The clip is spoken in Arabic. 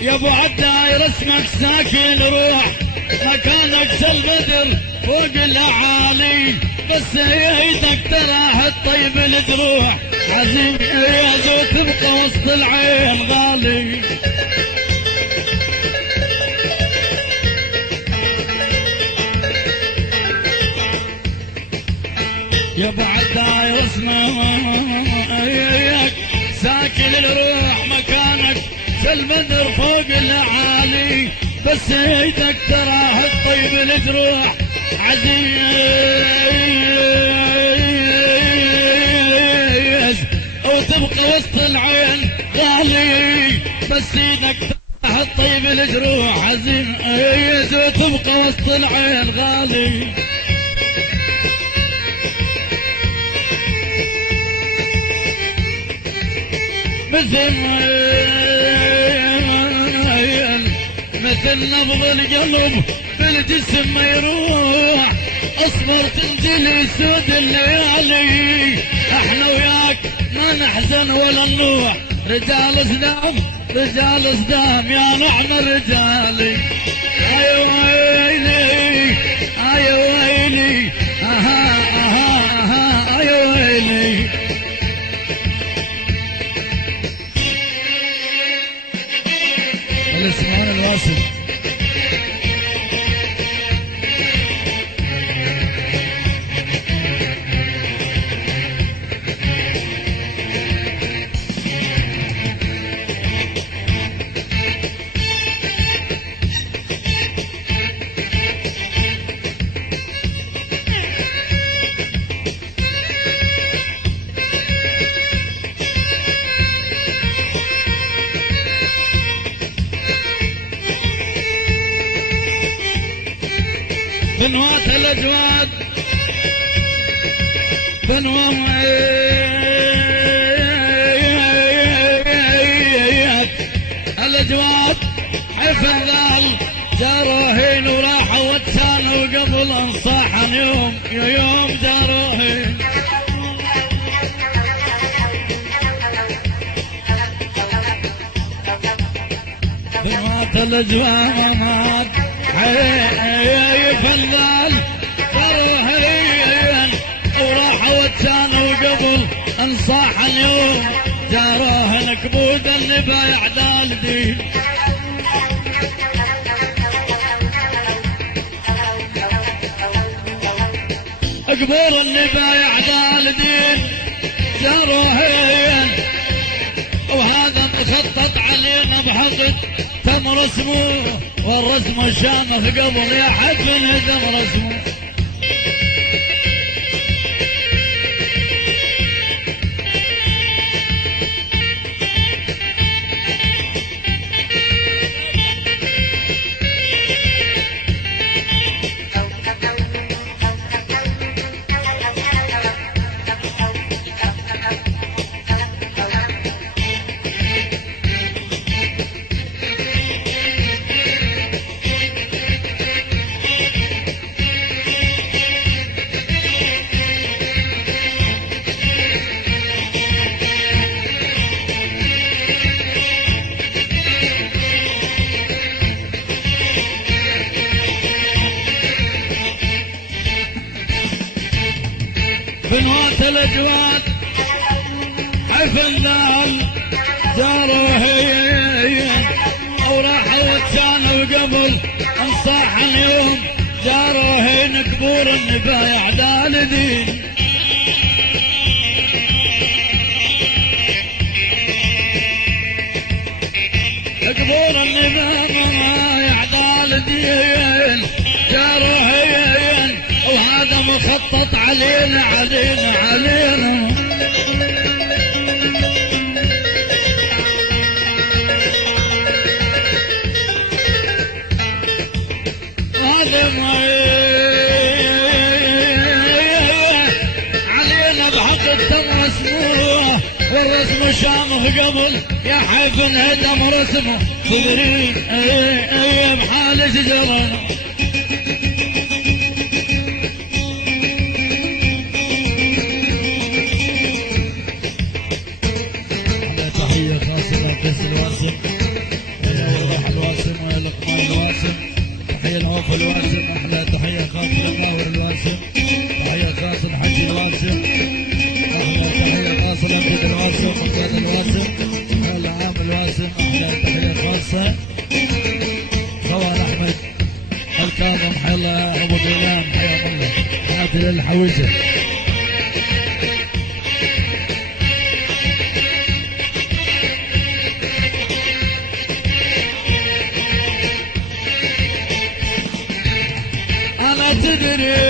يا ابو عداي رسمك ساكن روح مكانك سالبدر فوق الاعالي بس ايدك تراه الطيب الجروح عزيم يا زو تبقى وسط العين غالي يا ابو عداي رسمك ساكن الروح مكانك سالبدر فوق الاعالي بس ايدك تراه الطيب الجروح عزيز وتبقى وسط العين غالي بس ايدك تراه الطيب الجروح عزيز وتبقى وسط العين غالي مثل نبض القلب بالجسم ما يروح اصبر تنجلي سود الليالي احنا وياك ما نحزن ولا نروح رجال صدام رجال صدام يا نحن رجالي اي ويلي اي ويلي اها اها اها اي ويلي الاسمعون الواصل بنوات الأجواد الأجواد حفن ذال جاروهين وراحوا واتسانوا قبل انصاحن يوم جاروهين بنوات الأجواد فلال جاروهين وراحوا واتسانوا قبل انصاح اليوم جاروهن كبود اللي بايع دال دين قبور اللي بايع دال دين جاروهين وهذا مخطط علينا بحقد تم رسمه والرسم شامخ قبل يا حفن هدم رسمه بنوات الأجواد حفل دال جاروهين وراحوا كانوا قبل انصاح اليوم جاروهين كبور النبايع دال دين كبور النبايع دال دين جاروهين وهذا مخطط علينا علينا علينا هذا ما علينا بحق التم رسموه والرسم شامخ قبل يا حفن هدم رسمه صغرين اي بحال شجرنا تحية خاصة معتز الواسم، روح الواسم، لقمان الواسم، تحية نواف الواسم، أحلى تحية خاصة لمناور الواسم، تحية خاصة لحجي الواسم، أحلى تحية خاصة لمجد الواسم، مجد الواسم، العام الواسم، أحلى تحية خاصة خوان أحمد الكاظم، حلا أبو غيلان، حيا الله، عادل الحويجة. أنا تدري